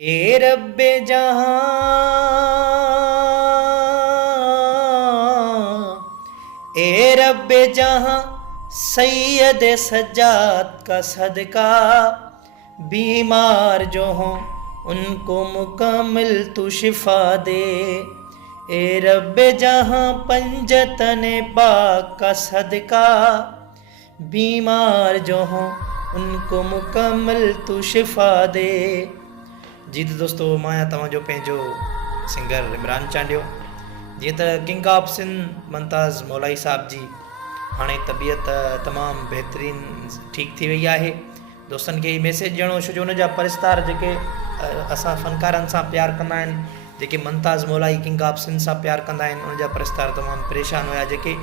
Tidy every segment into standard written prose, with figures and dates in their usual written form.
ए रब्बे जहां, ए रब्बे जहां, सैयद सज्जाद का सदका, बीमार जो हों उनको मुकम्मल तू शिफा दे। ए रब्बे जहां, पंजतने पाक का सदका, बीमार जो हों उनको मुकम्मल तू शिफा दे। जी तो दोस्तों, मां आहियां तव्हांजो पंहिंजो सिंगर इमरान चांडियो। जीअं त किंग ऑफ सिंध मुमताज़ मौलाई साहब जी हाणे तबीयत तमामु बहितरीनु ठीक थी वई आहे। दोस्तनि खे मैसेज ॾियणो छो जो हुनजा परिस्तार जेके असां फ़नकारनि सां प्यारु कंदा आहिनि, जेके मुमताज़ मौलाई किंग ऑफ सिंध सां प्यारु कंदा आहिनि, उनजा परिस्तार तमामु परेशान हुया, जेके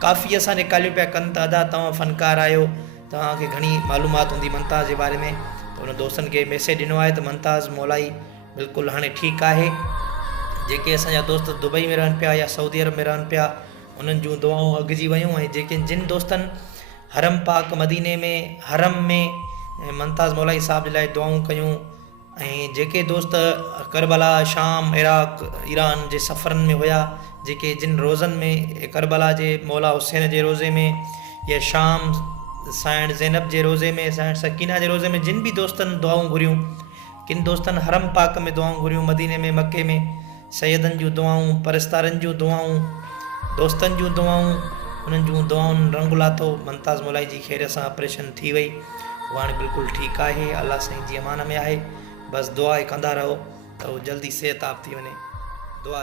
काफ़ी असांजे कालियूं पिया कनि त अदा तव्हां फ़नकार आहियो, तव्हांखे घणी मालूमात हूंदी मुमताज़ जे बारे में। त उन दोस्तनि खे मैसेज ॾिनो आहे त मुमताज़ मौलाई बिल्कुलु हाणे ठीकु आहे। जेके असांजा दोस्त दुबई में रहनि पिया या सऊदी अरब में रहनि पिया, उन्हनि जूं दुआऊं अॻिजी वियूं। ऐं जेके जिन दोस्तनि हरम पाक मदीने में हरम में मुमताज़ मौलाई साहब जे लाइ दुआऊं कयूं, ऐं जेके दोस्त करबला, शाम, इराक, ईरान जे सफ़रनि में हुया, जेके जिन रोज़नि में करबला जे मौला हुसैन जे रोज़े में या शाम साइण ज़ैनब जे रोज़े में, साइण सकीना जे रोज़े में जिन बि दोस्तनि दुआऊं घुरियूं, किन दोस्तनि हरम पाक में दुआऊं घुरियूं, मदीने में, मके में, सैयदनि जूं दुआऊं, परिस्तारनि जूं दुआऊं, दोस्तनि जूं दुआऊं, उन्हनि जूं दुआउनि रंग लाथो। मुमताज़ मौलाई जी खैर सां ऑपरेशन थी वई, उहा हाणे बिल्कुलु ठीकु आहे, अल्लाह साईं जी अमान में आहे। बसि दुआ कंदा रहो त उहो जल्दी सिहत याब थी वञे। दुआ